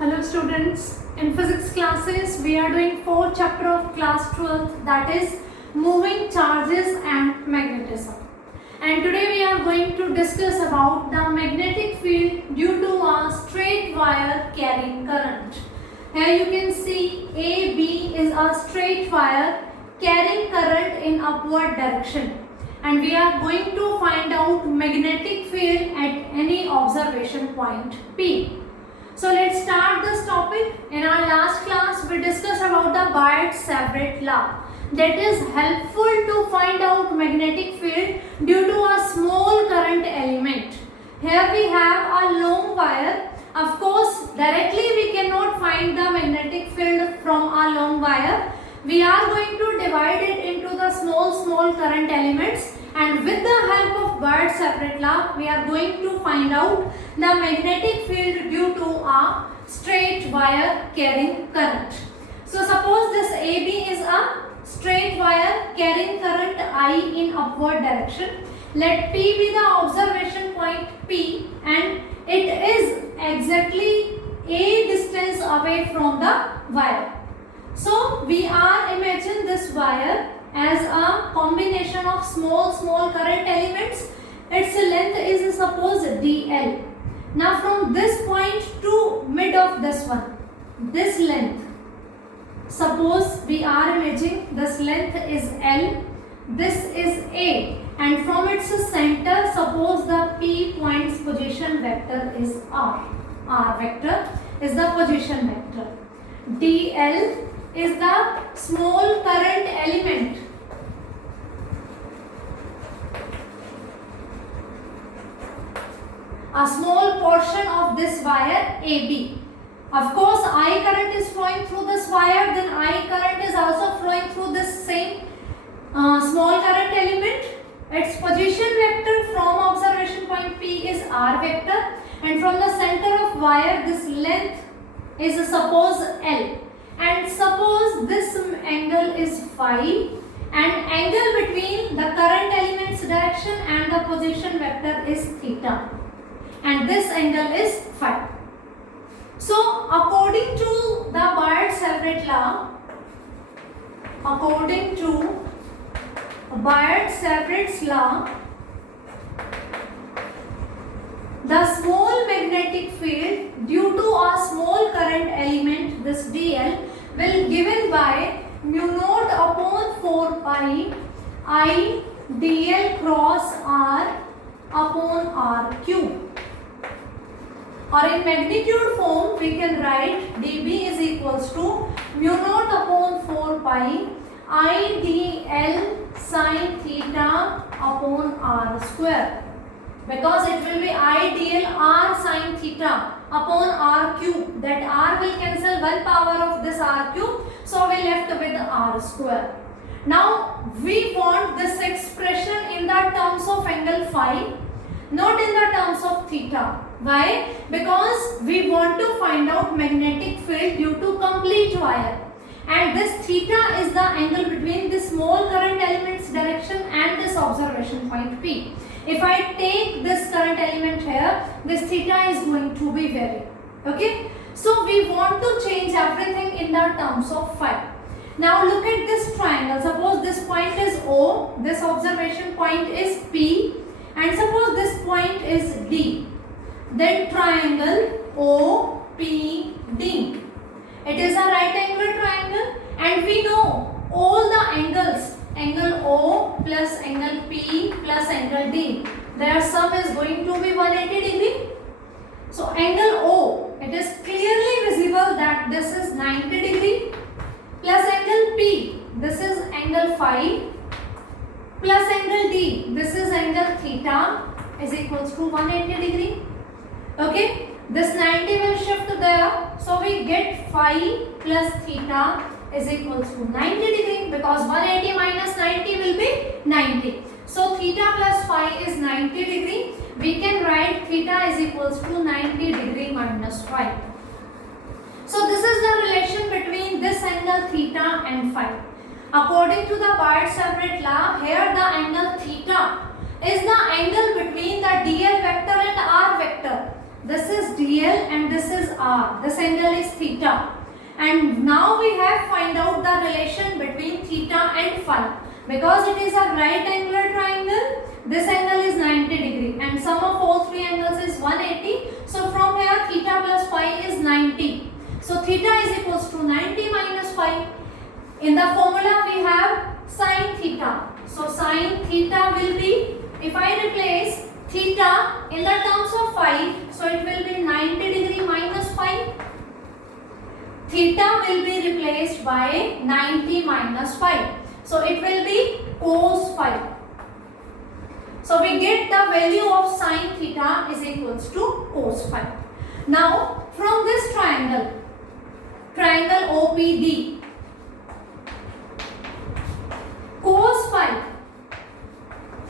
Hello students, in physics classes we are doing 4th chapter of class 12, that is moving charges and magnetism. And today we are going to discuss about the magnetic field due to a straight wire carrying current. Here you can see AB is a straight wire carrying current in upward direction. And we are going to find out magnetic field at any observation point P. So let's start this topic. In our last class we discussed about the Biot-Savart law that is helpful to find out magnetic field due to a small current element. Here we have a long wire. Of course directly we cannot find the magnetic field from a long wire. We are going to divide it into the small current elements, and with the help of Biot-Savart law we are going to find out the magnetic field due to a straight wire carrying current. So suppose this AB is a straight wire carrying current I in upward direction. Let P be the observation point P, and it is exactly a distance away from the wire. So we are imagine this wire as a combination of small current elements. Its length is suppose DL. Now from this point to mid of this one, this length, suppose we are imagining this length is L, this is A, and from its center suppose the P point's position vector is R. R vector is the position vector. DL is the small current element. A small portion of this wire AB. Of course, I current is flowing through this wire, then I current is also flowing through this same small current element. Its position vector from observation point P is R vector, and from the center of wire this length is suppose L. And suppose this angle is phi, and angle between the current element's direction and the position vector is theta, and this angle is phi. So according to the Biot-Savart law, according to Biot-Savart's law, the small magnetic field due to a small current element, this dl, will given by mu naught upon 4 pi I dl cross r upon r cube. Or in magnitude form we can write dB is equals to mu naught upon 4 pi I dl sin theta upon r square, because it will be I dl r sin theta upon r cube. That r will cancel one power of this r cube, so we left with r square. Now we want this expression in the terms of angle phi, not in the terms of theta. Why? Because we want to find out magnetic field due to complete wire, and this theta is the angle between the small current element's direction and this observation point P. If I take this current element here, this theta is going to be vary. Okay? So we want to change everything in the terms of phi. Now look at this triangle. Suppose this point is O, this observation point is P, and suppose this point is D. Then triangle OPD. It is a right angle triangle, and we know all the angles, angle O plus angle P plus angle D, their sum is going to be 180 degree. So angle O, it is clearly visible that this is 90 degree, plus angle P, this is angle phi, plus angle D, this is angle theta, is equals to 180 degree. Okay, this 90 will shift there, so we get phi plus theta is equals to 90 degree, because 180 minus 90 will be 90. So theta plus phi is 90 degree. We can write theta is equals to 90 degree minus phi. So this is the relation between this angle theta and phi. According to the Biot-Savart law, here the angle theta is the angle between the dl vector and r vector. this is dl and this is r. This angle is theta. And now we have find out the relation between theta and phi. Because it is a right angular triangle, this angle is 90 degree and sum of all three angles is 180. So from here theta plus phi is 90. So theta is equals to 90 minus phi. In the formula we have sin theta. So sin theta will be, if I replace theta in the terms of phi, so it will be 90 degree minus phi. Theta will be replaced by 90 minus phi. So it will be cos phi. So we get the value of sin theta is equals to cos phi. Now from this triangle OPD, cos phi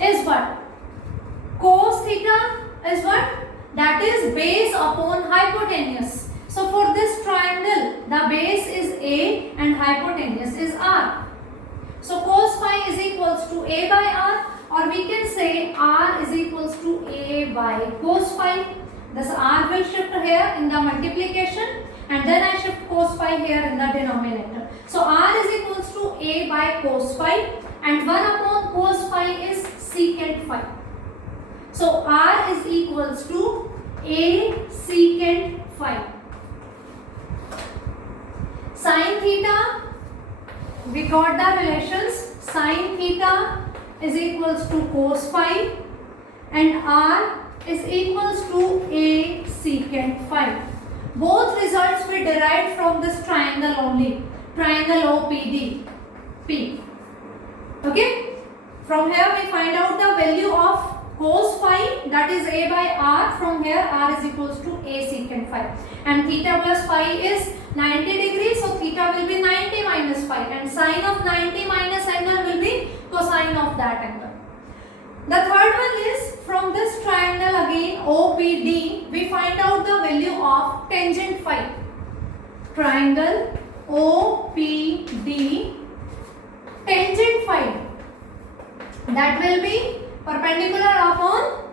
is what? Cos theta is what? That is base upon hypotenuse. So for this triangle, the base is A and hypotenuse is R. So cos phi is equals to A by R, or we can say R is equals to A by cos phi. This R will shift here in the multiplication and then I shift cos phi here in the denominator. So R is equals to A by cos phi and 1 upon cos phi is secant phi. So R is equals to A secant phi. Sin theta, we got the relations. Sin theta is equals to cos phi and R is equals to A secant phi. Both results we derived from this triangle only. Triangle OPD. P. Okay. From here we find out the value of cos phi, that is A by R. From here R is equals to A secant phi. And theta plus phi is 90 degrees. So theta will be 90 minus phi. And sine of 90 minus angle will be cosine of that angle. The third one is from this triangle again OPD, we find out the value of tangent phi. Triangle OPD, tangent phi, that will be perpendicular upon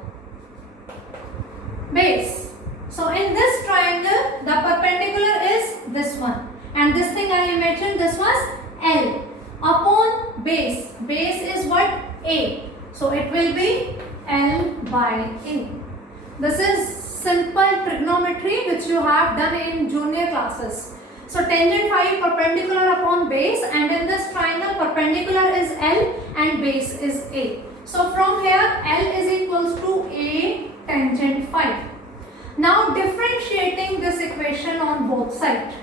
base. So in this triangle, the perpendicular is this one. And this thing I mentioned, this was L. Upon base. Base is what? A. So it will be L by A. This is simple trigonometry which you have done in junior classes. So tangent phi perpendicular upon base, and in this triangle perpendicular is L and base is A. So from here L is equals to A tangent phi. Now differentiating this equation on both sides.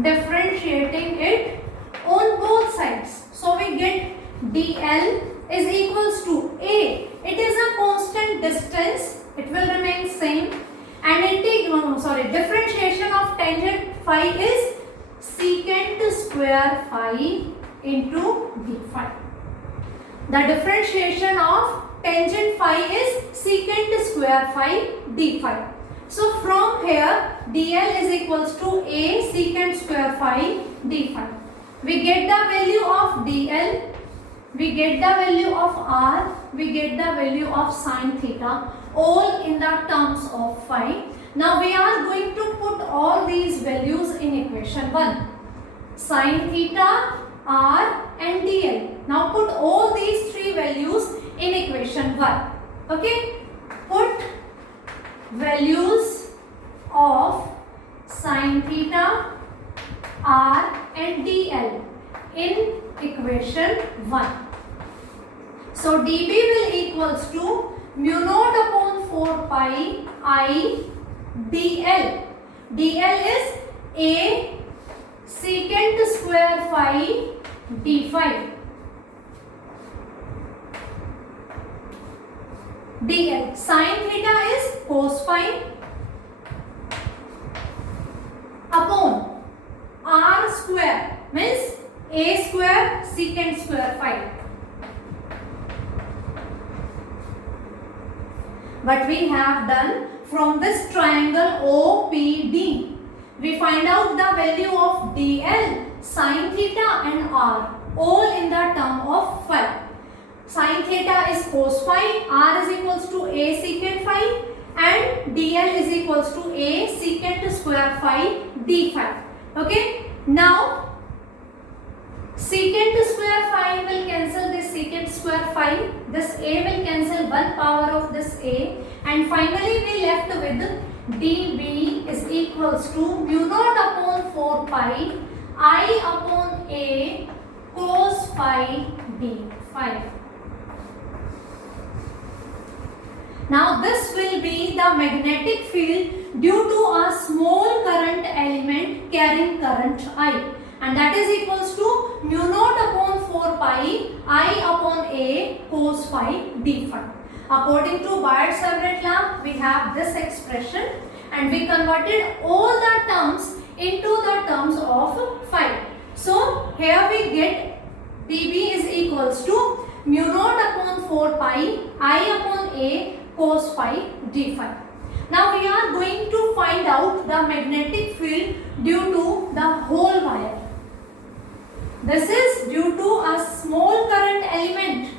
Differentiating it on both sides. So we get dl is equals to A. It is a constant distance. It will remain same. And differentiation of tangent phi is secant square phi into d phi. The differentiation of tangent phi is secant square phi d phi. So from here dl is equals to A secant square phi d phi. We get the value of dl, we get the value of r, we get the value of sin theta, all in the terms of phi. Now we are going to put all these values in equation 1. Sin theta, r and dl. Now put all these three values in equation 1. Okay. Put values of sin theta, r and dl in equation 1. So dB will equals to mu naught upon 4 pi I dl. dl is A secant square phi d phi. dl. Sin theta is cos phi upon r square, means A square secant square phi. What we have done from this triangle OPD, we find out the value of dl, sin theta and r, all in the term of phi. Sin theta is cos phi, r is equals to A secant phi, and dl dl is equals to a secant square phi d phi. Okay, now secant square phi will cancel this secant square phi, this a will cancel 1 power of this a, and finally we left with dB is equals to mu naught upon 4 pi I upon a cos phi d phi. Now this will be the magnetic field due to a small current element carrying current I, and that is equals to mu naught upon 4 pi I upon a cos phi d phi. According to Biot-Savart law, we have this expression and we converted all the terms into the terms of phi. So here we get dB is equals to mu naught upon 4 pi I upon a cos phi d phi. Now we are going to find out the magnetic field due to the whole wire. This is due to a small current element.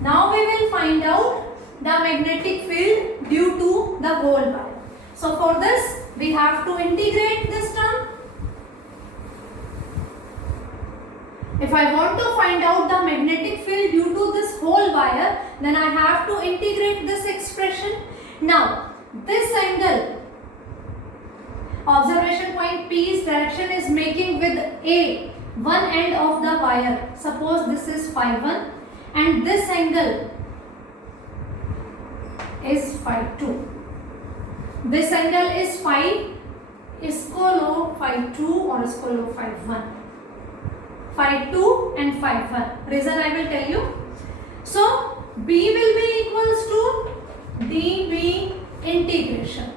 Now we will find out the magnetic field due to the whole wire. So for this we have to integrate this term. If I want to find out the magnetic field due to this whole wire, then I have to integrate this expression. Now this angle, observation point P's direction is making with A, one end of the wire. Suppose this is phi 1 and this angle is phi 2. This angle is phi, इसको लो phi 2 और इसको लो phi 1. Phi 2 and phi 1. Reason I will tell you. So B will be equals to dB integration,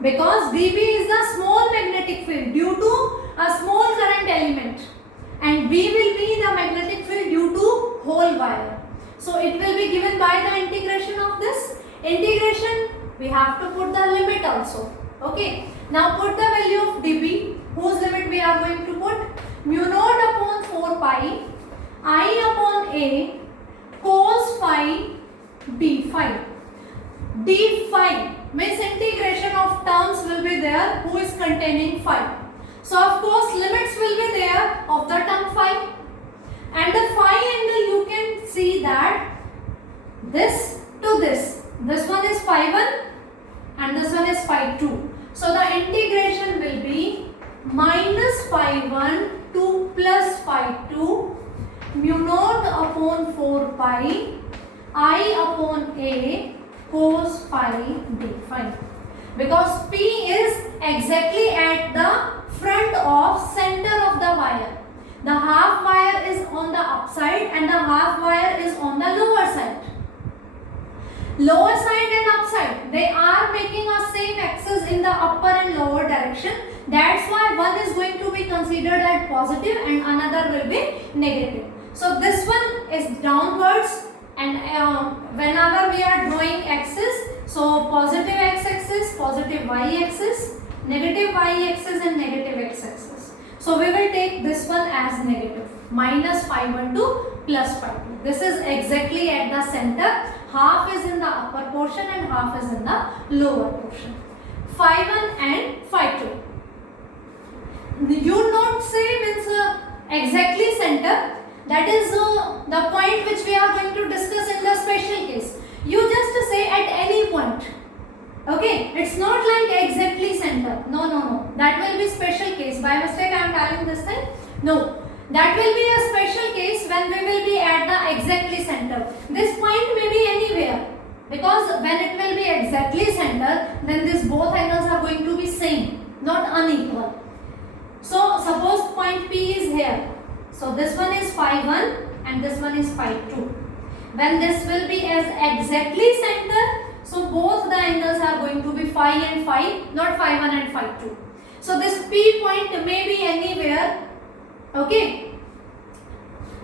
because dB is the small magnetic field due to a small current element, and B will be the magnetic field due to whole wire. So it will be given by the integration of this. Integration, we have to put the limit also. Okay. Now put the value of dB, whose limit we are going to put mu naught upon 4 pi I upon a cos phi d phi. D phi means integration of terms will be there who is containing phi. So of course limits will be there of the term phi, and the phi angle you can see that this to this one is phi 1 and this one is phi 2. So the integration will be minus phi 1 to plus phi 2 mu naught upon 4 pi I upon a cos phi d phi, because P is exactly at the front of center of the wire. The half wire is on the upside and the half wire is on the lower side. Lower side and upside, they are making a same axis in the upper and lower direction. That's why one is going to be considered as positive and another will be negative. So this one is downwards, and whenever we are drawing axis, so positive x-axis, positive y-axis, negative y-axis and negative x-axis. So we will take this one as negative, minus phi 1 to plus phi 2. This is exactly at the center. Half is in the upper portion and half is in the lower portion. Phi 1 and phi 2. You not say means exactly center. That is the point which we are going to discuss in the special case. You just say at any point. Okay, it's not like exactly center. No. That will be special case. By mistake I am telling this thing. No. That will be a special case when we will be at the exactly center. This point may be anywhere, because when it will be exactly center, then these both angles are going to be same, not unequal. So suppose point P is here. So this one is phi 1 and this one is phi 2. When this will be as exactly center, so both the angles are going to be phi and phi, not phi 1 and phi 2. So this P point may be anywhere. Okay.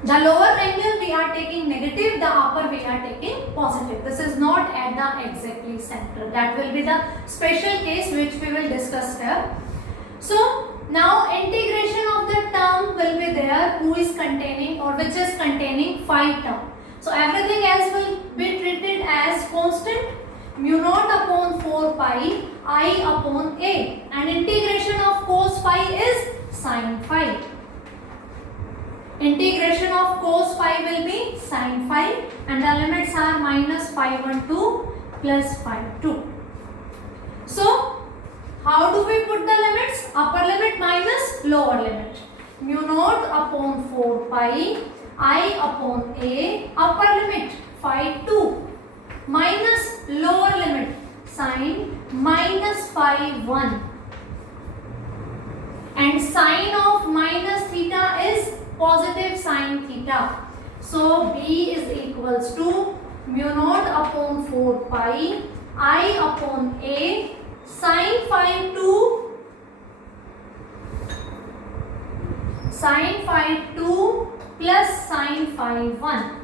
The lower angle we are taking negative, the upper we are taking positive. This is not at the exactly center. That will be the special case which we will discuss here. So now integration of the term will be there who is containing or which is containing phi term. So everything else will be treated as constant. mu naught upon 4 pi I upon a, and integration of cos phi is sin phi. Integration of cos phi will be sin phi, and the limits are minus phi 1 2 plus phi 2. So how do we put the limits? Upper limit minus lower limit. Mu naught upon 4 pi I upon a, upper limit phi 2 minus lower limit sin minus phi 1, and sine of minus theta is positive sine theta. So B is equals to mu naught upon 4 pi I upon a sin phi 2 plus sin phi 1.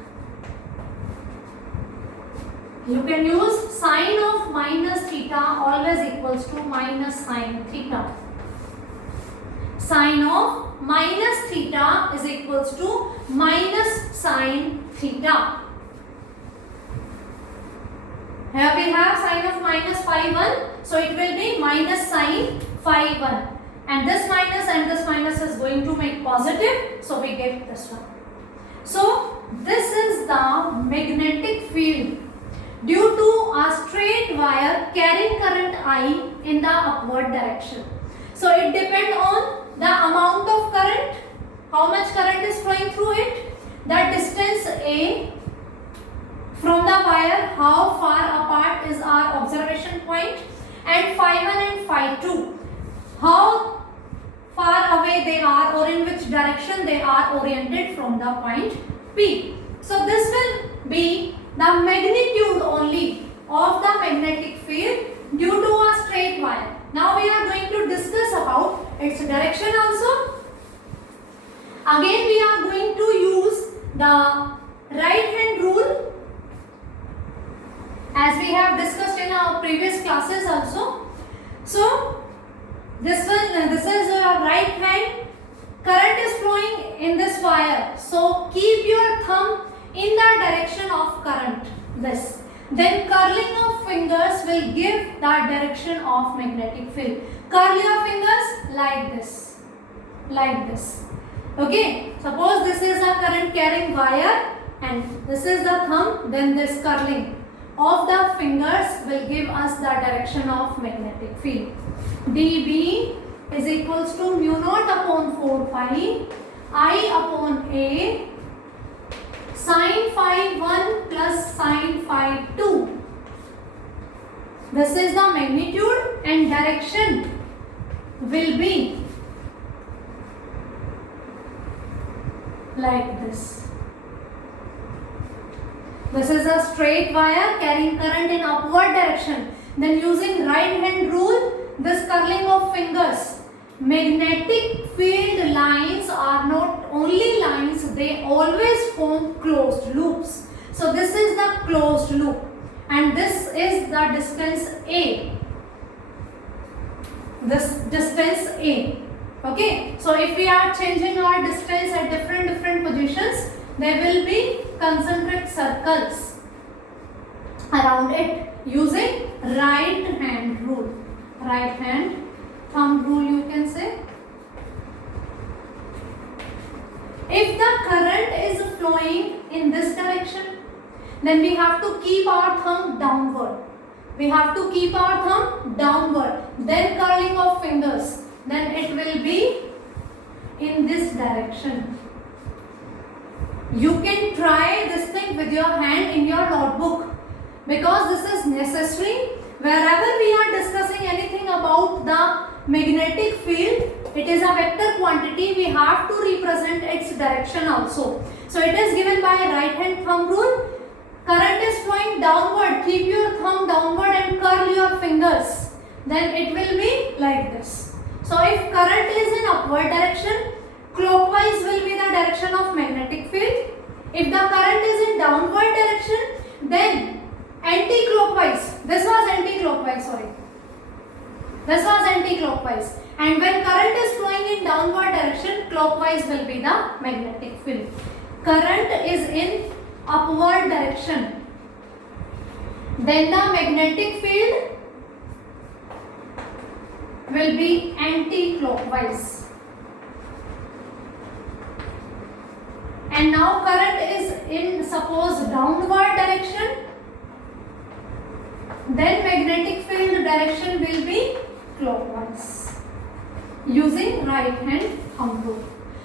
You can use sine of minus theta always equals to minus sine theta. Sine of minus theta is equals to minus sine theta. Here we have sine of minus phi 1, so it will be minus sine phi 1. And this minus is going to make positive, so we get this one. So this is the magnetic field due to a straight wire carrying current I in the upward direction. So it depends on the amount of current, how much current is flowing through it, the distance A from the wire, how far apart is our observation point, and phi 1 and phi 2, how far away they are or in which direction they are oriented from the point P. So this will be the magnitude only of the magnetic field due to a straight wire. Now we are going to discuss about its direction also. Again we are going to use the right hand rule as we have discussed in our previous classes also. So this is your right hand, current is flowing in this wire, so keep your thumb in the direction of current, this. Then curling of fingers will give the direction of magnetic field. Curl your fingers like this, like this. Okay, suppose this is a current carrying wire and this is the thumb, then this curling of the fingers will give us the direction of magnetic field. dB is equals to mu naught upon 4 pi I upon a sin phi 1 plus sin phi 2. This is the magnitude, and direction will be like this. This is a straight wire carrying current in upward direction. Then using right hand rule, this curling of fingers, magnetic field lines are not only lines, they always form closed loops. So this is the closed loop and this is the distance A. This distance A. Okay, so if we are changing our distance at different positions, there will be concentric circles around it using right hand rule. Right hand thumb rule you can say. If the current is flowing in this direction, then we have to keep our thumb downward. We have to keep our thumb downward. Then curling of fingers. Then it will be in this direction. You can try this thing with your hand in your notebook because this is necessary. Wherever we are discussing anything about the magnetic field, it is a vector quantity, we have to represent its direction also. So it is given by right hand thumb rule. Current is flowing downward, keep your thumb downward and curl your fingers. Then it will be like this. So if current is in upward direction, clockwise will be the direction of magnetic field. If the current is in downward direction, then anti-clockwise. This was anti-clockwise, sorry. This was anti-clockwise. And when current is flowing in downward direction, clockwise will be the magnetic field. Current is in upward direction. then the magnetic field will be anti-clockwise. And now current is in suppose downward direction, then magnetic field direction will be clockwise using right hand thumb rule.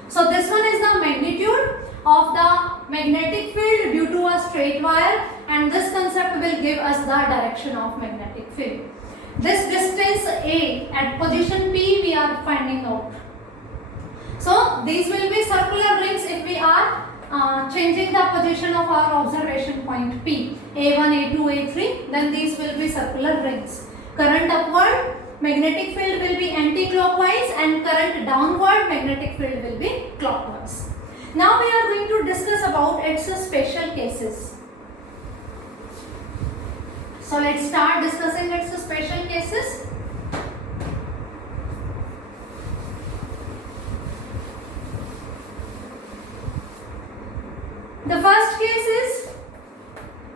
So this one is the magnitude of the magnetic field due to a straight wire, and this concept will give us the direction of magnetic field. This distance A at position P we are finding out. So these will be circular rings if we are changing the position of our observation point P. A1, A2, A3, then these will be circular rings. Current upward, magnetic field will be anti-clockwise, and current downward, magnetic field will be clockwise. Now we are going to discuss about its special cases. So let's start discussing its special cases. The first case is,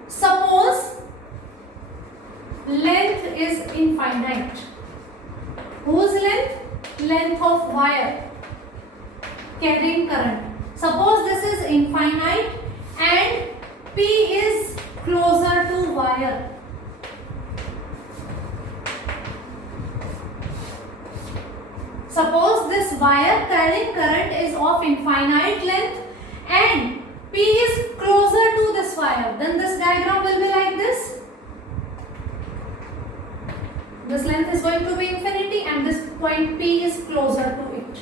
suppose length is infinite. Whose length? Length of wire carrying current. Suppose this is infinite and P is closer to wire. Suppose this wire carrying current is of infinite length and P is closer to this wire, then this diagram will be like this. This length is going to be infinity and this point P is closer to it.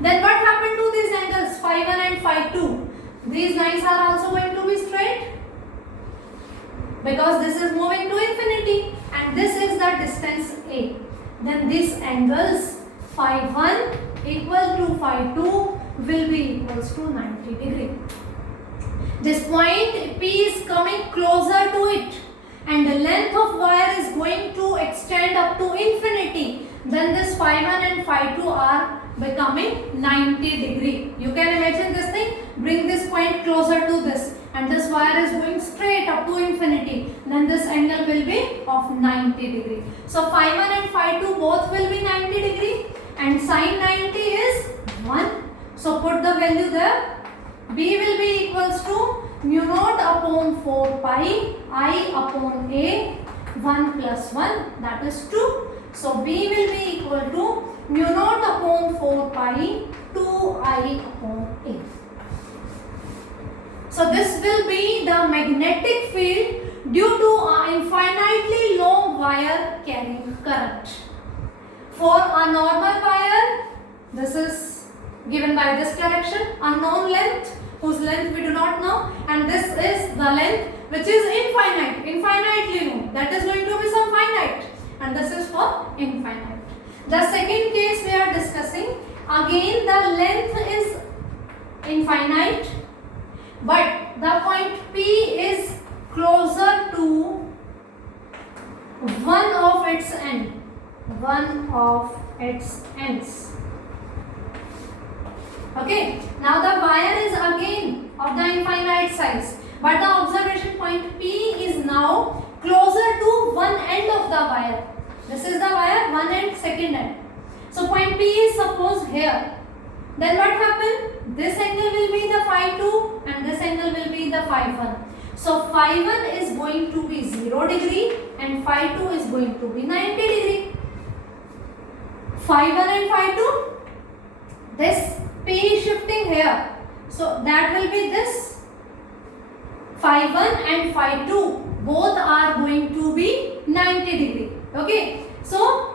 Then what happened to these angles phi 1 and phi 2? These lines are also going to be straight because this is moving to infinity and this is the distance A. Then these angles phi 1 equal to phi 2 will be equals to 90 degree. This point P is coming closer to it and the length of wire is going to extend up to infinity. Then this phi 1 and phi 2 are becoming 90 degree. You can imagine this thing, bring this point closer to this and this wire is going straight up to infinity. Then this angle will be of 90 degree. So phi 1 and phi 2 both will be 90 degree and sine 90 is 1. So put the value there. B will be equals to mu naught upon 4 pi I upon A 1 plus 1, that is 2. So B will be equal to mu naught upon 4 pi 2I upon A. So this will be the magnetic field due to an infinitely long wire carrying current. For a normal wire, this is given by this direction, unknown length, whose length we do not know, and this is the length which is infinite, infinitely long, that is going to be some finite, and this is for infinite. The second case we are discussing, again the length is infinite but the point P is closer to one of its ends. Okay, now the wire is again of the infinite size, but the observation point P is now closer to one end of the wire. This is the wire, one end, second end. So point P is suppose here. Then what happened? This angle will be the phi 2 and this angle will be the phi 1. So phi 1 is going to be 0 degree and phi 2 is going to be 90 degree. Phi 1 and phi 2, this P is shifting here. So that will be this. Phi 1 and phi 2 both are going to be 90 degree. Okay. So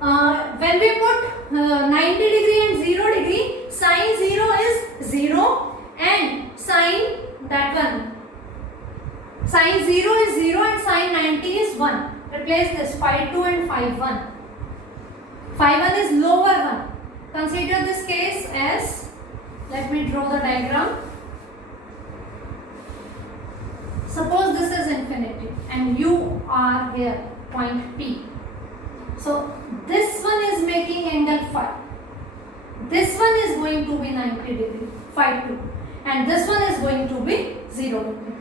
when we put 90 degree and 0 degree, sine 0 is 0 and sine that one. Sine 0 is 0 and sine 90 is 1. Replace this phi 2 and phi 1. Phi 1 is lower one. Consider this case as, let me draw the diagram. Suppose this is infinity and you are here, point P. So this one is making angle phi. This one is going to be 90 degree, phi 2. And this one is going to be 0 degree.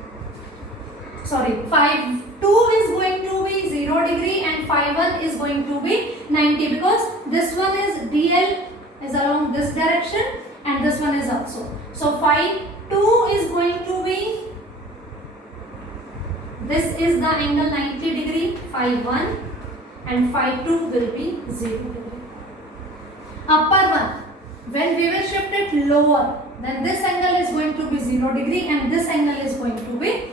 sorry, phi 2 is going to be 0 degree and phi 1 is going to be 90, because this one is DL is along this direction and this one is also. So phi 2 is going to be, this is the angle 90 degree, phi 1, and phi 2 will be 0 degree. Upper one, when we will shift it lower, then this angle is going to be 0 degree and this angle is going to be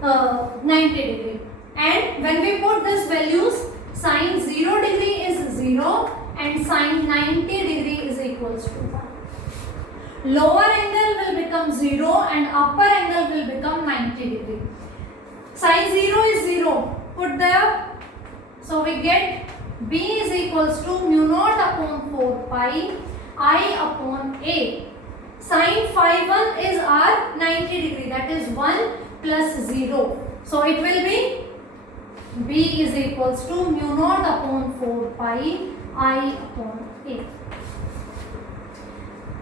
90 degree. And when we put these values, sine 0 degree is 0 and sine 90 degree is equals to 1. Lower angle will become 0 and upper angle will become 90 degree. Sine 0 is 0. Put there. So we get B is equals to mu naught upon 4 pi I upon A. Sine phi 1 is our 90 degree, that is 1 plus 0. So it will be B is equals to mu naught upon 4 pi I upon A.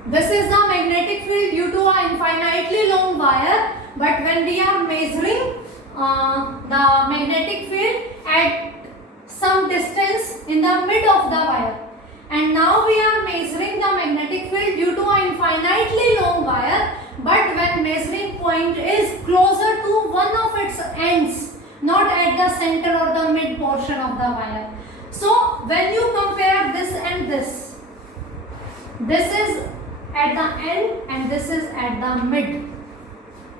This is the magnetic field due to an infinitely long wire, but when we are measuring the magnetic field at some distance in the mid of the wire, and now we are measuring the magnetic field due to an infinitely long wire, but when measuring point is closer to one of its ends, not at the center or the mid portion of the wire. So when you compare this and this is at the end and this is at the mid.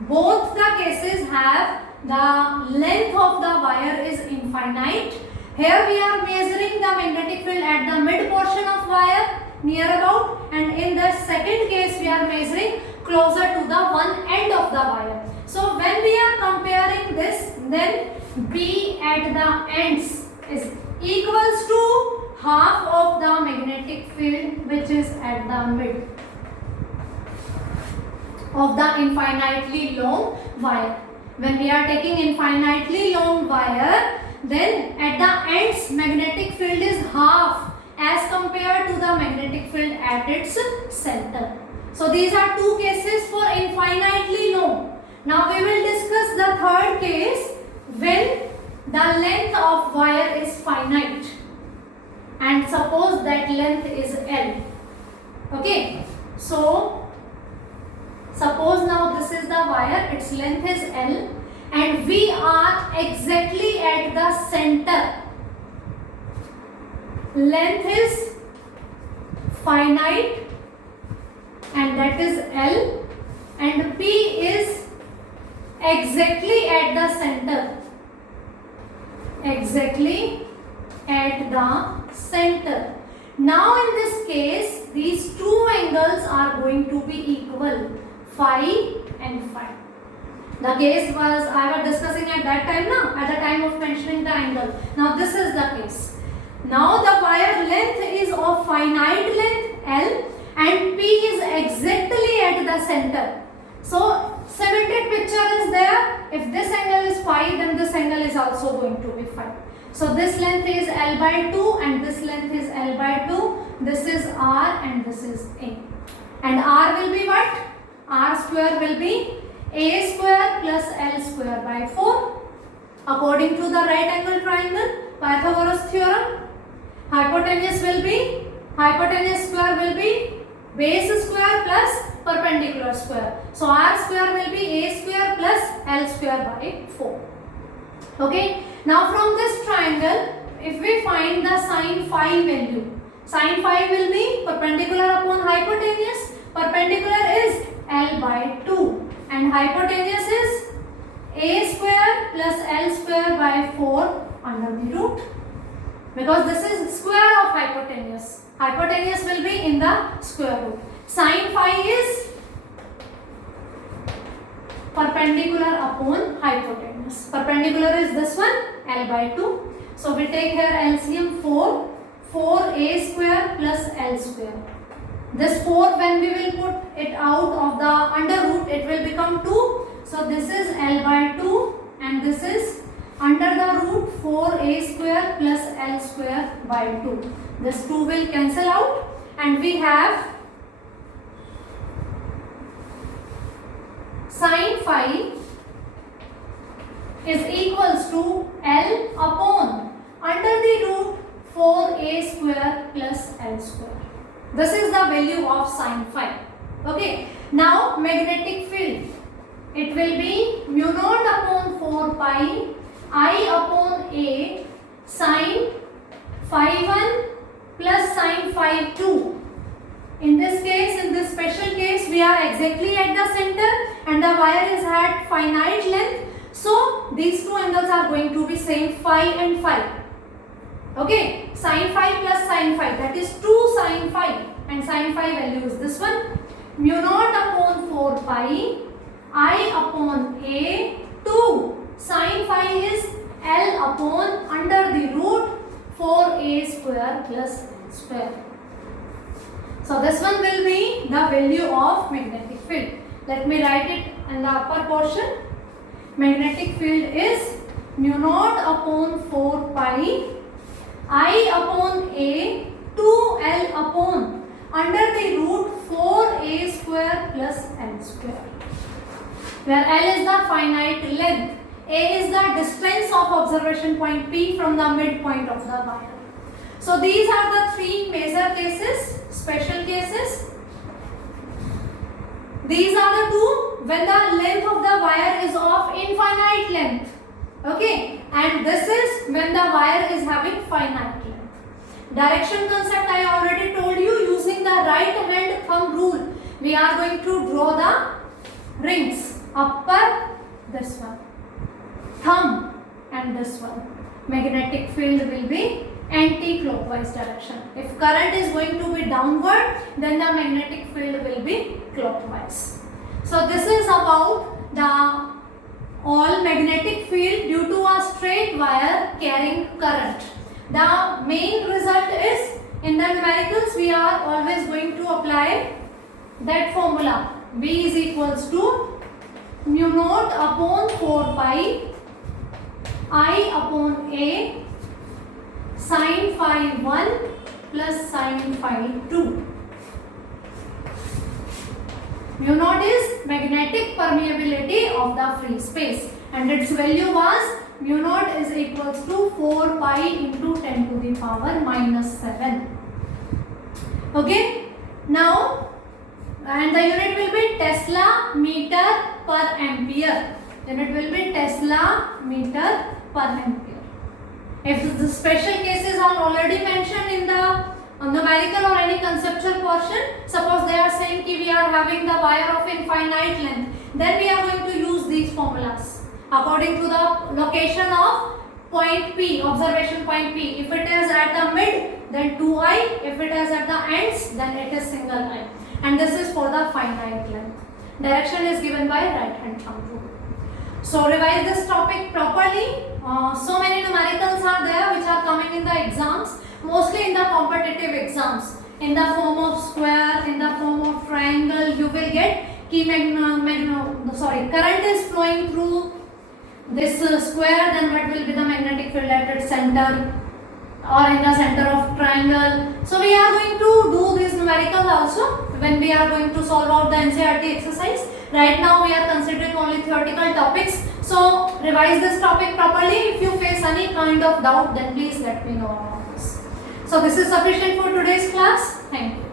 Both the cases have the length of the wire is infinite. Here we are measuring the magnetic field at the mid portion of wire near about, and in the second case we are measuring closer to the one end of the wire. So when we are comparing this, then B at the ends is equals to half of the magnetic field which is at the mid of the infinitely long wire. When we are taking infinitely long wire, then at the ends magnetic field is half as compared to the magnetic field at its center. So these are two cases for infinitely long. Now we will discuss the third case when the length of wire is finite, and suppose that length is L. Okay, so suppose now this is the wire, its length is L and we are exactly at the center. Length is finite and that is L, and P is exactly at the center. Exactly at the center. Now in this case, these two angles are going to be equal, phi and phi. The case was I was discussing at that time now, at the time of mentioning the angle. Now this is the case. Now the wire length is of finite length L and P is exactly at the center. So symmetric picture is there. If this angle is phi, then this angle is also going to be phi. So this length is L by 2 and this length is L by 2. This is R and this is A. And R will be what? R square will be A square plus L square by 4. According to the right angle triangle, Pythagoras theorem, hypotenuse square will be base square plus perpendicular square. So R square will be A square plus L square by 4. Okay. Now from this triangle, if we find the sine phi value, sine phi will be perpendicular upon hypotenuse. Perpendicular is L by 2 and hypotenuse is A square plus L square by 4 under the root. Because this is square of hypotenuse. Hypotenuse will be in the square root. Sine phi is perpendicular upon hypotenuse. Perpendicular is this one, L by 2. So we take here LCM 4. 4A square plus L square. This 4, when we will put it out of the under root, it will become 2. So this is L by 2 and this is under the root 4A square plus L square by 2. This 2 will cancel out and we have sine phi is equals to L upon under the root 4a square plus L square. This is the value of sine phi. Okay. Now magnetic field. It will be mu naught upon 4 pi I upon a sine phi 1 plus sine phi 2. In this case, in this special case, we are exactly at the center and the wire is at finite length. So these two angles are going to be same, phi and phi. Okay, sine phi plus sine phi, that is 2 sine phi, and sine phi value is this one. Mu naught upon 4 pi I upon a 2 sine phi is L upon under the root 4a square plus L square. So this one will be the value of magnetic field. Let me write it in the upper portion. Magnetic field is mu naught upon 4 pi I upon a 2L upon under the root 4a square plus L square, where L is the finite length, A is the distance of observation point P from the midpoint of the wire. So these are the three major cases, special cases. These are the two when the length of the wire is of infinite length. Okay, and this is when the wire is having finite length. Direction concept I already told you. Using the right hand thumb rule, we are going to draw the rings. Upper, this one, thumb, and this one. Magnetic field will be anti-clockwise direction. If current is going to be downward, then the magnetic field will be clockwise. So this is about the all magnetic field due to a straight wire carrying current. The main result is, in the numericals we are always going to apply that formula. B is equals to mu naught upon 4 pi I upon a sine phi 1 plus sine phi 2. Mu naught is magnetic permeability of the free space, and its value was mu naught is equals to 4 pi into 10 to the power minus 7. Okay, now, and the unit will be Tesla meter per ampere. Unit will be Tesla meter per ampere. If the special cases are already mentioned in the numerical or any conceptual portion, suppose they are saying that we are having the wire of infinite length, then we are going to use these formulas according to the location of point P, observation point P. If it is at the mid, then 2I. If it is at the ends, then it is single I. And this is for the finite length. Direction is given by right hand thumb rule. So revise this topic properly. So many numericals are there which are coming in the exams, mostly in the competitive exams. In the form of square, in the form of triangle, you will get current is flowing through this square, then what will be the magnetic field at its center or in the center of triangle. So we are going to do these numericals also when we are going to solve out the NCERT exercise. Right now we are considering only theoretical topics. So revise this topic properly. If you face any kind of doubt, then please let me know about this. So this is sufficient for today's class. Thank you.